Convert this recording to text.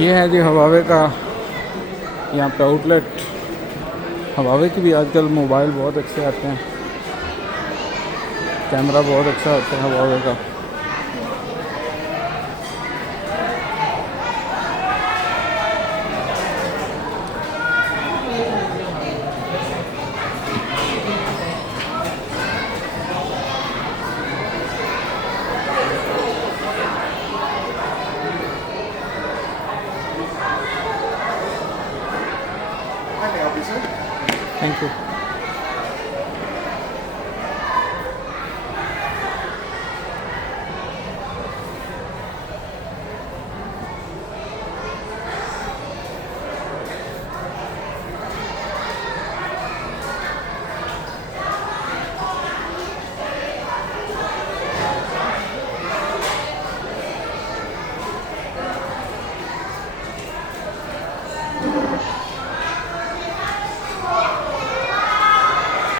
ये है जी हवावे का यहाँ पे आउटलेट। हवावे की भी आजकल मोबाइल बहुत अच्छे आते हैं, कैमरा बहुत अच्छा आता है हवावे का। Thank you.